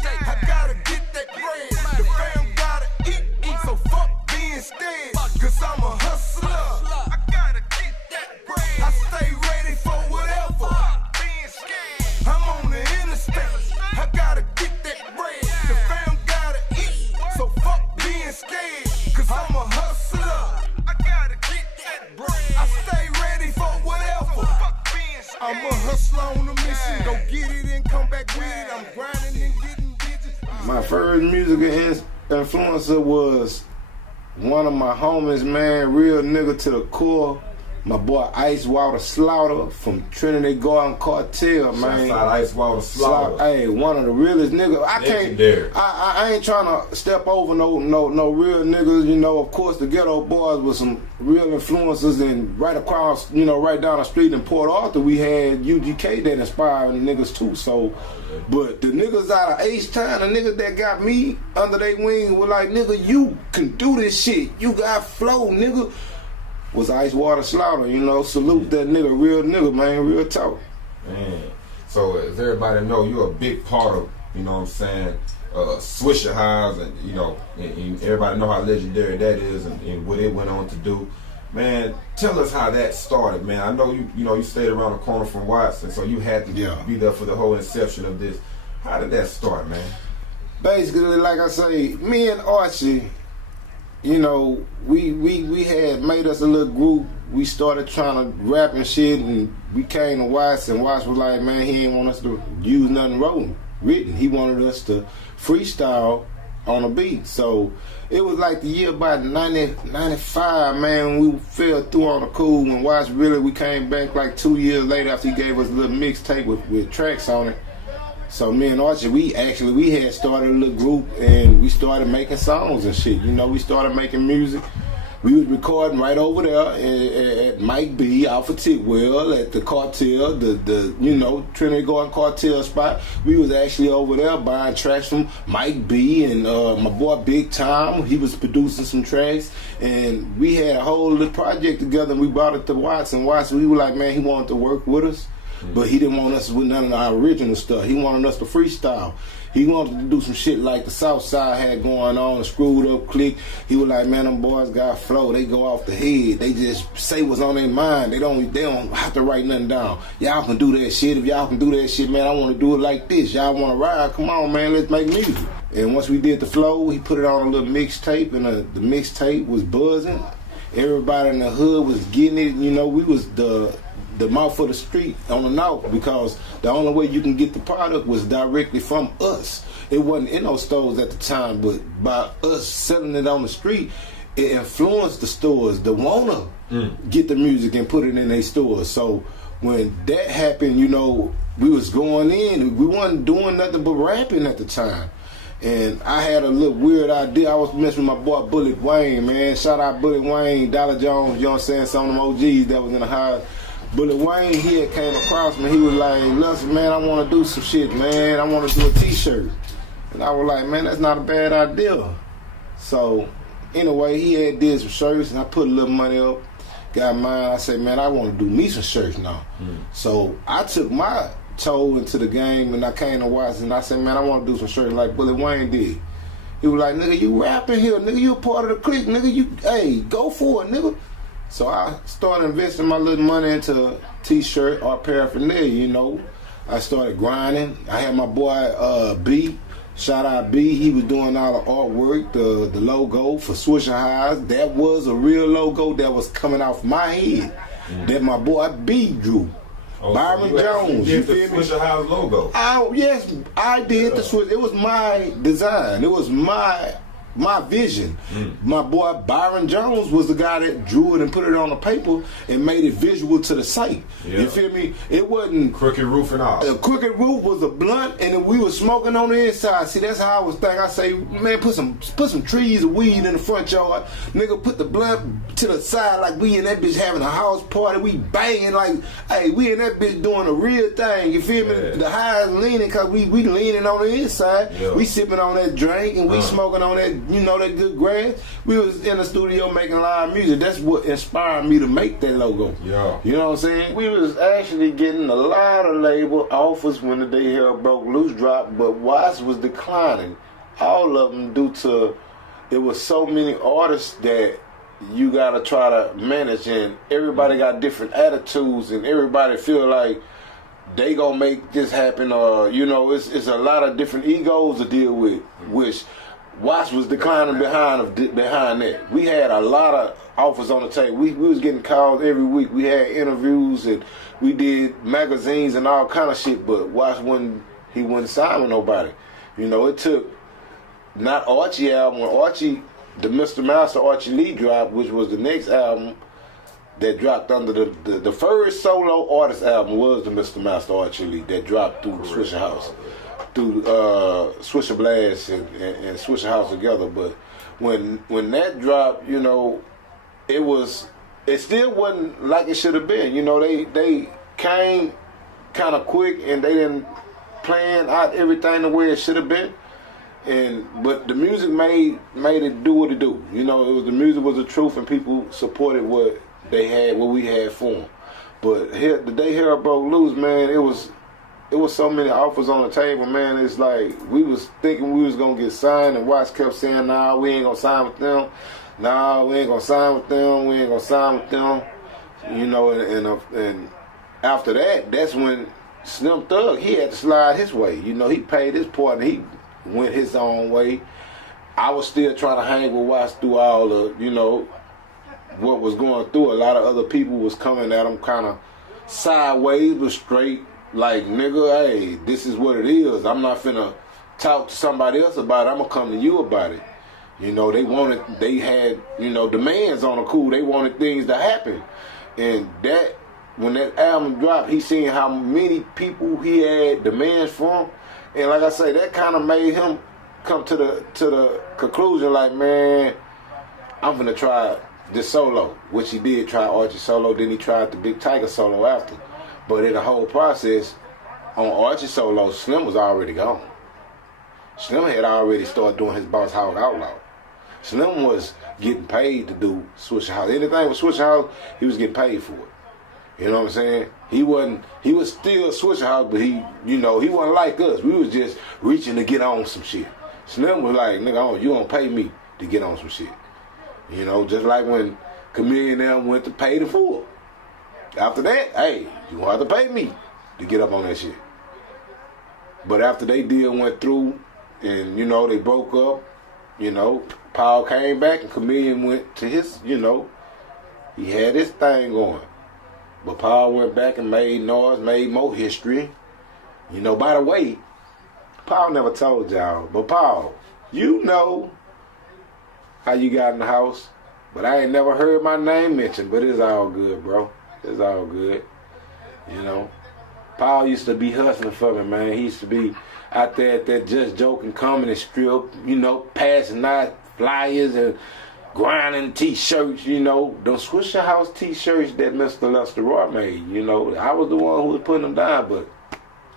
I gotta get that bread. The fam gotta eat, so fuck being scared. Cause I'm a hustler. I gotta get that bread. I stay ready for whatever. Being scared. I'm on the interstate. I gotta get that bread. The fam gotta eat, so fuck being scared. Cause I'm a hustler. I gotta get that bread. I stay ready for whatever. Fuck being scared. I'm a hustler on a mission. Go get it and come back with it. I'm grinding and getting bitches. My first musical influencer was one of my homies, man, real nigga to the core. My boy Ice Water Slaughter from Trinity Garden Cartel, man. Shouts out Ice Water Slaughter. Hey, one of the realest niggas. I ain't trying to step over no real niggas. You know, of course, the Ghetto Boys was some real influences, and right across, you know, right down the street in Port Arthur, we had UGK that inspired the niggas too. So, but the niggas out of H-Town, the niggas that got me under their wing were like, nigga, you can do this shit. You got flow, nigga. Was Ice Water Slaughter, you know, salute that nigga, real nigga, man, real talk. Man, so as everybody know, you're a big part of, you know what I'm saying, Swisher Highs, and you know, and everybody know how legendary that is and what it went on to do. Man, tell us how that started, man. I know you stayed around the corner from Watson, so you had to be there for the whole inception of this. How did that start, man? Basically, like I say, me and Archie, you know, we had made us a little group. We started trying to rap and shit, and we came to Watts, and Watts was like, man, he didn't want us to use nothing written. He wanted us to freestyle on a beat. So it was like the year about 95, man, when we fell through on the cool. When Watts we came back like 2 years later after he gave us a little mixtape with tracks on it. So me and Archie, we had started a little group, and we started making songs and shit. You know, we started making music. We was recording right over there at Mike B, Alpha Tidwell, at the cartel, the you know, Trinity Garden cartel spot. We was actually over there buying tracks from Mike B and my boy Big Tom. He was producing some tracks, and we had a whole little project together, and we brought it to Watts. And Watts, we were like, man, he wanted to work with us. But he didn't want us with none of our original stuff. He wanted us to freestyle. He wanted to do some shit like the South Side had going on, a screwed up clique. He was like, man, them boys got flow. They go off the head. They just say what's on their mind. They don't have to write nothing down. Y'all can do that shit. If y'all can do that shit, man, I want to do it like this. Y'all want to ride? Come on, man, let's make music. And once we did the flow, he put it on a little mixtape, and the mixtape was buzzing. Everybody in the hood was getting it. You know, we was the mouth of the street on the north, because the only way you can get the product was directly from us. It wasn't in those stores at the time, but by us selling it on the street, it influenced the stores to wanna get the music and put it in their stores. So when that happened, you know, we was going in, we wasn't doing nothing but rapping at the time. And I had a little weird idea. I was messing with my boy Bullet Wayne, man. Shout out Bullet Wayne, Dollar Jones, you know what I'm saying, some of them OGs that was in the house. Bullet Wayne, he had came across me. He was like, listen, man, I want to do some shit, man. I want to do a t-shirt. And I was like, man, that's not a bad idea. So, anyway, he had did some shirts, and I put a little money up, got mine. I said, man, I want to do me some shirts now. So, I took my toe into the game, and I came to Watts, and I said, man, I want to do some shirts like Bullet Wayne did. He was like, nigga, you rapping here. Nigga, you a part of the clique. Nigga, hey, go for it, nigga. So I started investing my little money into a t-shirt or paraphernalia, you know. I started grinding. I had my boy B, shout out B, he was doing all the artwork, the logo for Swisher Highs. That was a real logo that was coming off my head that my boy B drew. Oh, Byron Jones, you feel me? Swisher Highs logo. Yes, I did the Swish. It was my design. It was my vision. My boy Byron Jones was the guy that drew it and put it on the paper and made it visual to the site. You feel me? It wasn't Crooked Roof and all. A Crooked Roof was a blunt, and we was smoking on the inside. See, that's how I was thinking. I say, man, put some trees of weed in the front yard. Nigga, put the blunt to the side like we in that bitch having a house party. We banging like, hey, we in that bitch doing a real thing. You feel me? The highs leaning because we leaning on the inside. We sipping on that drink and we smoking on that you know, that good grass. We was in the studio making live music. That's what inspired me to make that logo. Yeah. You know what I'm saying? We was actually getting a lot of label offers when the Day Hell Broke Loose dropped, but Watts was declining. All of them due to, there was so many artists that you gotta try to manage, and everybody got different attitudes, and everybody feel like they gonna make this happen, or you know, it's a lot of different egos to deal with, which Watts was declining behind that. We had a lot of offers on the table. We was getting calls every week. We had interviews and we did magazines and all kind of shit, but Watts wouldn't sign with nobody. You know, it took not Archie album, when Archie, the Mr. Master Archie Lee dropped, which was the next album that dropped under the first solo artist album was the Mr. Master Archie Lee that dropped through Swisher House, through Swisher Blast and Swisher House together. But when that dropped, you know, it still wasn't like it should have been. You know, they came kind of quick and they didn't plan out everything the way it should have been. But the music made it do what it do. You know, the music was the truth, and people supported what they had, what we had for them. But here, the Day Hell Broke Loose, man, it was so many offers on the table, man. It's like we was thinking we was gonna get signed, and Watts kept saying, "Nah, we ain't gonna sign with them. Nah, we ain't gonna sign with them. We ain't gonna sign with them." You know, and after that, that's when Slim Thug, he had to slide his way. You know, he paid his part and he went his own way. I was still trying to hang with Watts through all the, you know, what was going through. A lot of other people was coming at him kind of sideways, but straight, like, nigga, hey, this is what it is. I'm not finna talk to somebody else about it. I'm gonna come to you about it. You know, they had, you know, demands on the cool. They wanted things to happen. And that, when that album dropped, he seen how many people he had demands from. And like I say, that kind of made him come to the conclusion, like, man, I'm gonna try this solo, which he did try Archie solo. Then he tried the Big Tiger solo after. But in the whole process, on Archie solo, Slim was already gone. Slim had already started doing his Boss Hogg Outlaw. Slim was getting paid to do Swisher House. Anything with Swisher House, he was getting paid for it. You know what I'm saying? He was still Swisher House, but he wasn't like us. We was just reaching to get on some shit. Slim was like, nigga, you gonna pay me to get on some shit. You know, just like when Chameleon and them went to Pay the Fool. After that, hey, you gonna have to pay me to get up on that shit. But after they deal went through and, you know, they broke up, you know, Paul came back and Chameleon went to his, you know, he had his thing going. But Paul went back and made noise, made more history. You know, by the way, Paul never told y'all, but Paul, you know how you got in the house, but I ain't never heard my name mentioned, but it's all good, bro. It's all good. You know, Paul used to be hustling for me, man. He used to be out there at that Just Joking comedy strip, you know, passing out flyers and grinding t-shirts, you know, them Swisher House t-shirts that Mr. Lester Roy made, you know. I was the one who was putting them down, but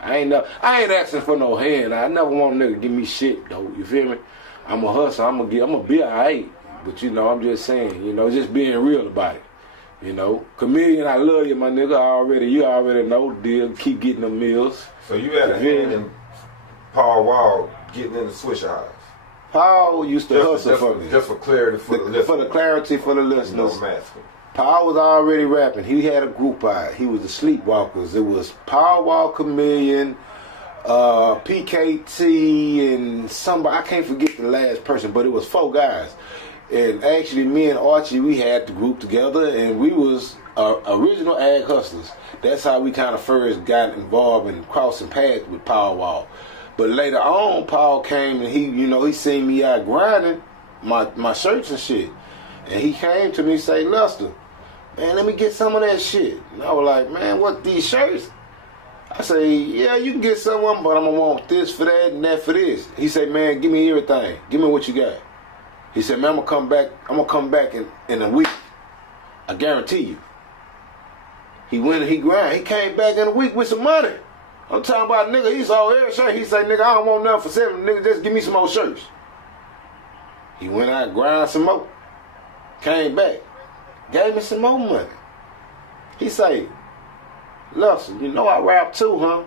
I ain't asking for no hand. I never want a nigga to give me shit, though, you feel me? I'm a hustler, I'm gonna be alright, but you know, I'm just saying, you know, just being real about it. You know, Chameleon, I love you, my nigga. You already know the deal. Keep getting them meals. So you had a hand in Paul Wall getting in the Swisher House. Paul used to hustle for me. Just for clarity for the listeners. For the clarity for the listeners. No masking. Paul was already rapping. He had a group out. He was the Sleepwalkers. It was Paul Wall, Chameleon, PKT, and somebody. I can't forget the last person, but it was 4 guys. And actually, me and Archie, we had the group together, and we was original Ag Hustlers. That's how we kind of first got involved in crossing paths with Paul Wall. But later on, Paul came and he seen me out grinding my shirts and shit. And he came to me and say, Lester, man, let me get some of that shit. And I was like, man, what, these shirts? I say, yeah, you can get some of them, but I'm going to want this for that and that for this. He said, man, give me everything. Give me what you got. He said, man, I'm gonna come back in a week. I guarantee you. He went and he grind. He came back in a week with some money. I'm talking about, nigga, he saw every shirt. He said, nigga, I don't want nothing for $7. Nigga, just give me some more shirts. He went out, grind some more, came back, gave me some more money. He say, "Listen, you know I rap too, huh?"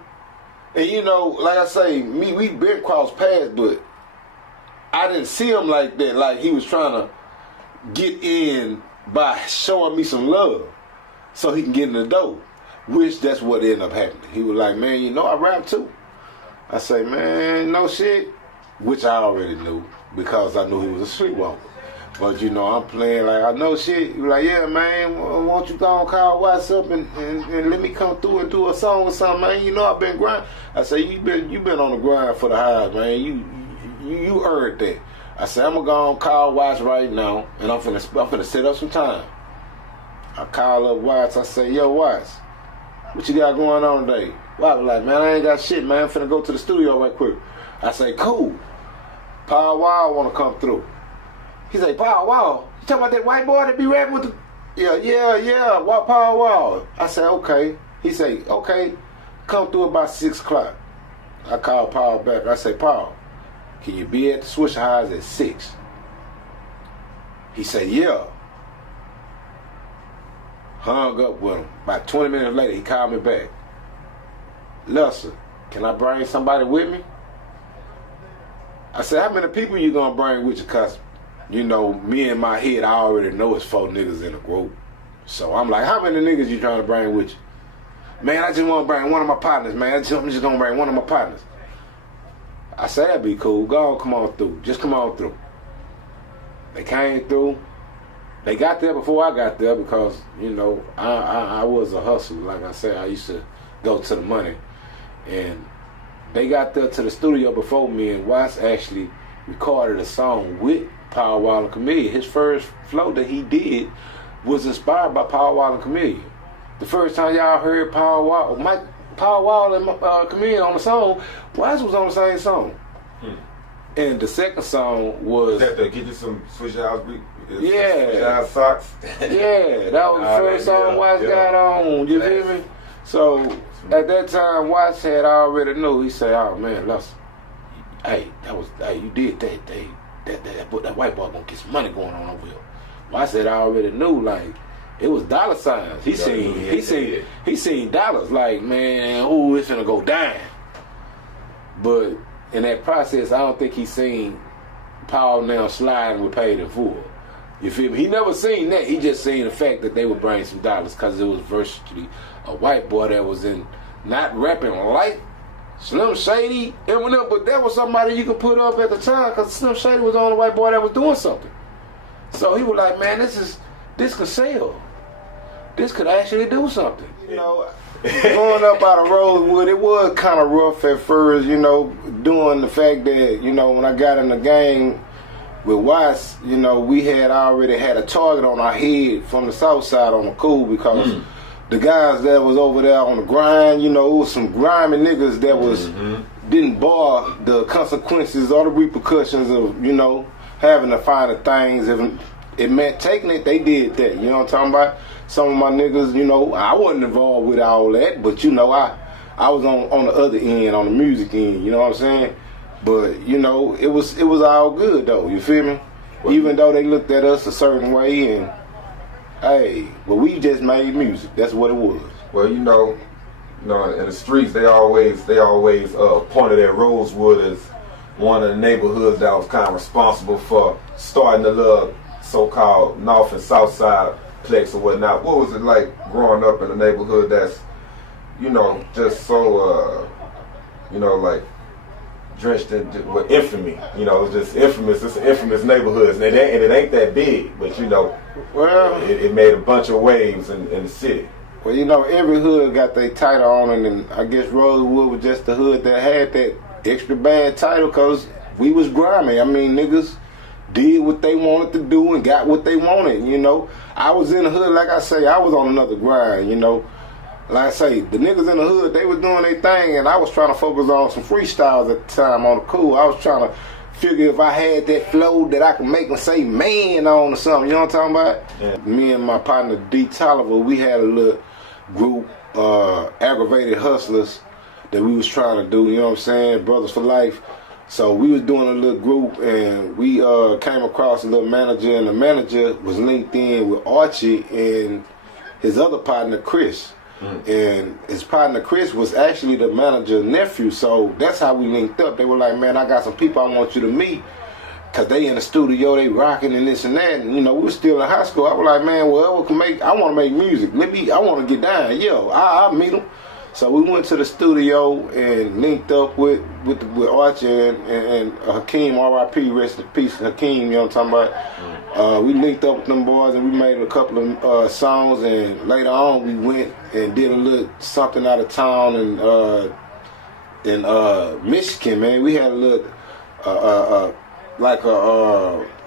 And you know, like I say, we been cross paths, but I didn't see him like that. Like he was trying to get in by showing me some love so he can get in the door. Which that's what ended up happening. He was like, "Man, you know I rap too." I say, "Man, no shit," which I already knew because I knew he was a streetwalker. But you know, I'm playing like I know shit. He was like, "Yeah, man, why don't you go and call Watts up and let me come through and do a song or something, man? You know I've been grinding." I say, you been on the grind for the highs, man. You earned that." I said, "I'm gonna go and call Watts right now, and I'm finna set up some time." I call up Watts. I say, "Yo, Watts, what you got going on today?" Watts was like, "Man, I ain't got shit, man. I'm finna go to the studio right quick." I say, "Cool. Power Wild wanna come through." He say, "Power Wild? You talking about that white boy that be rapping with the..." Yeah. What Power Wild? I say, "Okay." He say, "Okay, come through about 6 o'clock." I call Power back. I say, "Power, can you be at the Swisher Highs at 6? He said, "Yeah." Hung up with him. About 20 minutes later, he called me back. "Listen, can I bring somebody with me?" I said, "How many people you gonna bring with you?" Cause, you know, me in my head, I already know it's 4 niggas in the group. So I'm like, "How many niggas you trying to bring with you?" "Man, I just want to bring one of my partners, man. I'm just gonna bring one of my partners." I said, "That'd be cool. Go on, come on through. Just come on through." They came through. They got there before I got there because, you know, I was a hustler. Like I said, I used to go to the money. And they got there to the studio before me, and Watts actually recorded a song with Power Wild and Chameleon. His first flow that he did was inspired by Power Wild and Chameleon. The first time y'all heard Power Wild and Chameleon on the song, Watts was on the same song. And the second song was... Is that to get you some Swisher House beat? Yeah. Swisher House socks? Yeah, that was the first song Watts got on. You feel me? So at that time, Watts had already knew. He said, "Oh man, listen, hey, you did that. That white boy gonna get some money going on over here." Watts said, "I already knew, like it was dollar signs. He seen dollars. Like, man, ooh, it's gonna go down." But in that process, I don't think he seen Paul now sliding with Paid in Full. You feel me? He never seen that. He just seen the fact that they would bring some dollars because it was virtually a white boy that was in, not rapping like Slim Shady, Eminem, but that was somebody you could put up at the time because Slim Shady was the only white boy that was doing something. So he was like, "Man, this could sell. This could actually do something." You know, going up out of Rosewood, it was kind of rough at first, you know, doing the fact that, you know, when I got in the game with Watts, you know, we had already had a target on our head from the south side on the cool because the guys that was over there on the grind, you know, it was some grimy niggas that was didn't bar the consequences or the repercussions of, you know, having to find the things. If it meant taking it, they did that. You know what I'm talking about? Some of my niggas, you know, I wasn't involved with all that, but you know, I was on the other end, on the music end. You know what I'm saying? But you know, it was all good though. You feel me? Well, even though they looked at us a certain way, and hey, but we just made music. That's what it was. Well, you know, in the streets, they always pointed at Rosewood as one of the neighborhoods that was kind of responsible for starting the little so-called North and South Side plex or whatnot. What was it like growing up in a neighborhood that's, you know, just so, you know, like drenched with infamy? You know, it's just infamous. It's an infamous neighborhood, and it ain't that big, but you know, well, it made a bunch of waves in the city. Well, you know, every hood got their title on it, and I guess Rosewood was just the hood that had that extra bad title because we was grimy. I mean, niggas did what they wanted to do and got what they wanted, you know. I was in the hood, like I say, I was on another grind, you know. Like I say, the niggas in the hood, they was doing their thing, and I was trying to focus on some freestyles at the time on the cool. I was trying to figure if I had that flow that I could make them say man on or something, you know what I'm talking about? Yeah. Me and my partner D. Tolliver, we had a little group, Aggravated Hustlers, that we was trying to do, you know what I'm saying, Brothers for Life. So we was doing a little group, and we came across a little manager, and the manager was linked in with Archie and his other partner, Chris. And his partner, Chris, was actually the manager's nephew, so that's how we linked up. They were like, man, I got some people I want you to meet, because they in the studio, they rocking and this and that. And, you know, we were still in high school. I was like, man, whoever can make, I want to make music. I want to get down. Yo, I'll meet them. So we went to the studio and linked up with Archie and Hakeem, R.I.P., rest in peace, Hakeem, you know what I'm talking about? We linked up with them boys and we made a couple of songs, and later on we went and did a little something out of town in Michigan, man. We had a little,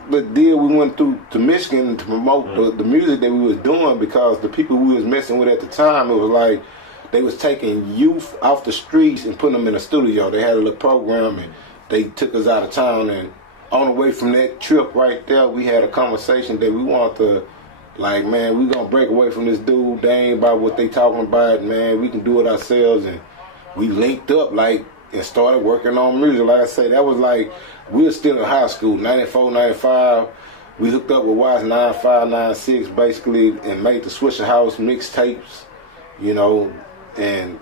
little deal we went through to Michigan to promote the music that we was doing, because the people we was messing with at the time, it was like, they was taking youth off the streets and putting them in a studio. They had a little program, and they took us out of town. And on the way from that trip right there, we had a conversation that we wanted to, like, man, we gonna break away from this dude. They ain't about what they talking about, man. We can do it ourselves. And we linked up, like, and started working on music. Like I say, that was like, we were still in high school, 94, 95. We hooked up with Watts 95, 96, basically, and made the Swisher House mixtapes, you know. And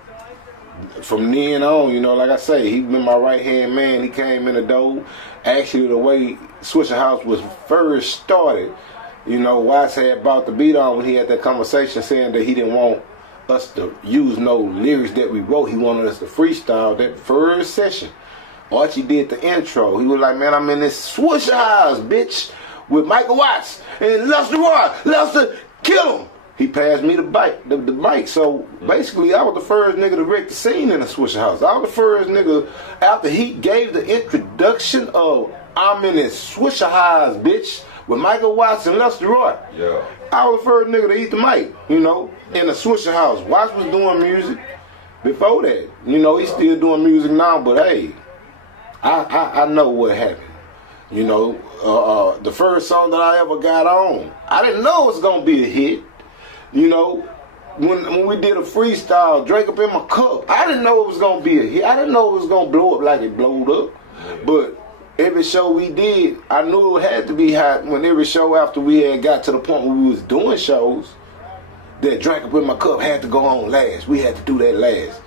from then on, you know, like I say, he been my right-hand man. He came in the door. Actually, the way Swisher House was first started, you know, Watts had brought the beat on when he had that conversation saying that he didn't want us to use no lyrics that we wrote. He wanted us to freestyle. That first session, Archie did the intro. He was like, man, I'm in this Swisher House, bitch, with Michael Watts and Lester Roy. Lester, kill him. He passed me the mic. So basically, I was the first nigga to wreck the scene in the Swisher House. I was the first nigga, after he gave the introduction of I'm in this Swisher House, bitch, with Michael Watts and Lester Roy. Yeah. I was the first nigga to eat the mic, you know, in the Swisher House. Watts was doing music before that. You know, he's still doing music now, but hey, I know what happened. You know, the first song that I ever got on, I didn't know it was going to be a hit. You know, when we did a freestyle, Drink Up in My Cup, I didn't know it was going to be a hit. I didn't know it was going to blow up like it blowed up. But every show we did, I knew it had to be hot. When every show after we had got to the point where we was doing shows, that Drink Up in My Cup had to go on last. We had to do that last.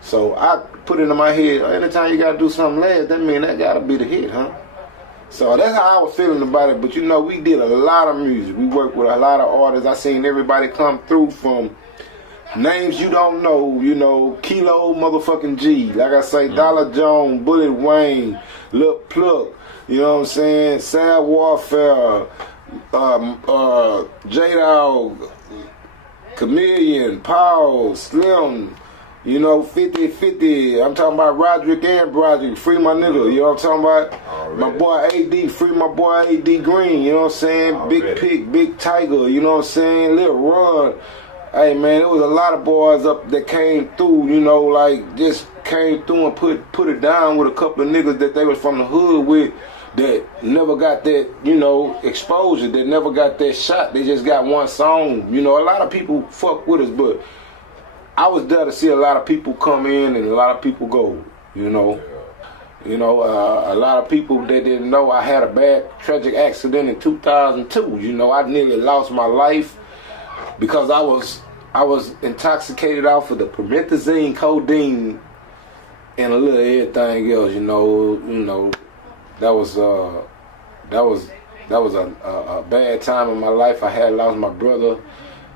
So I put it in my head, anytime you got to do something last, that means that got to be the hit, huh? So that's how I was feeling about it. But you know, we did a lot of music. We worked with a lot of artists. I seen everybody come through, from names you don't know, you know, Kilo motherfucking G. Like I say, Dollar Jones, Bullet Wayne, Lil Pluck, you know what I'm saying? Sad Warfare, J-Dog, Chameleon, Paul, Slim, you know, 50-50. I'm talking about Roderick and Broderick. Free my nigga. You know what I'm talking about? Already. My boy AD. Free my boy AD Green. You know what I'm saying? Already. Big Pig, Big Tiger. You know what I'm saying? Lil Run. Hey, man, there was a lot of boys up that came through, you know, like, just came through and put it down with a couple of niggas that they was from the hood with, that never got that, you know, exposure, that never got that shot. They just got one song. You know, a lot of people fuck with us, but I was there to see a lot of people come in and a lot of people go, you know. You know, a lot of people that didn't know I had a bad, tragic accident in 2002. You know, I nearly lost my life because I was intoxicated off of the promethazine, codeine, and a little everything else. You know, that was a bad time in my life. I had lost my brother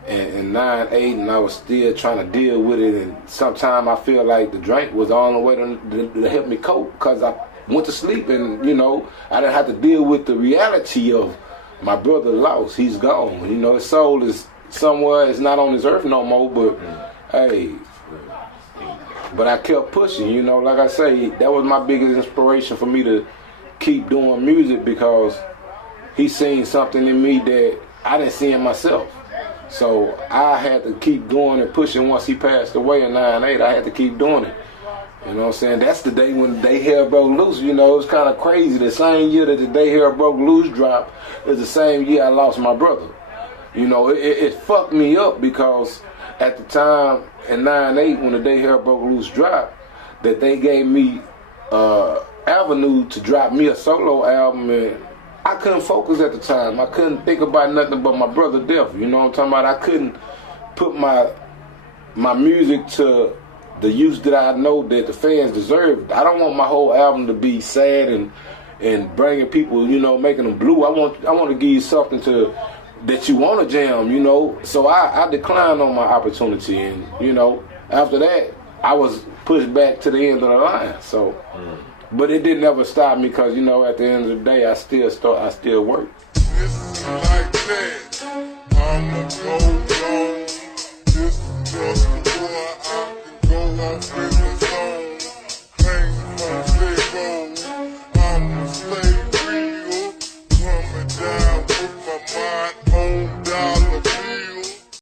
in 9/8, and I was still trying to deal with it. And sometimes I feel like the drink was the only way to help me cope, because I went to sleep and, you know, I didn't have to deal with the reality of my brother lost. He's gone. You know, his soul is somewhere. It's not on this earth no more, but hey, but I kept pushing, you know. Like I say, that was my biggest inspiration for me to keep doing music, because he seen something in me that I didn't see in myself. So I had to keep going and pushing. Once he passed away in 9/8, I had to keep doing it. You know what I'm saying? That's the day when They Hell Broke Loose. You know, it's kind of crazy. The same year that the They Hell Broke Loose dropped is the same year I lost my brother. You know, it fucked me up, because at the time in 9/8 when the They Hell Broke Loose dropped, that they gave me avenue avenue to drop me a solo album, and I couldn't focus at the time. I couldn't think about nothing but my brother death. You know what I'm talking about? I couldn't put my music to the use that I know that the fans deserve. I don't want my whole album to be sad and bringing people, you know, making them blue. I want to give you something that you want to jam, you know. So I declined on my opportunity, and you know, after that I was pushed back to the end of the line. So, but it didn't ever stop me, because you know, at the end of the day, I still work. It's like that. I'ma go long. This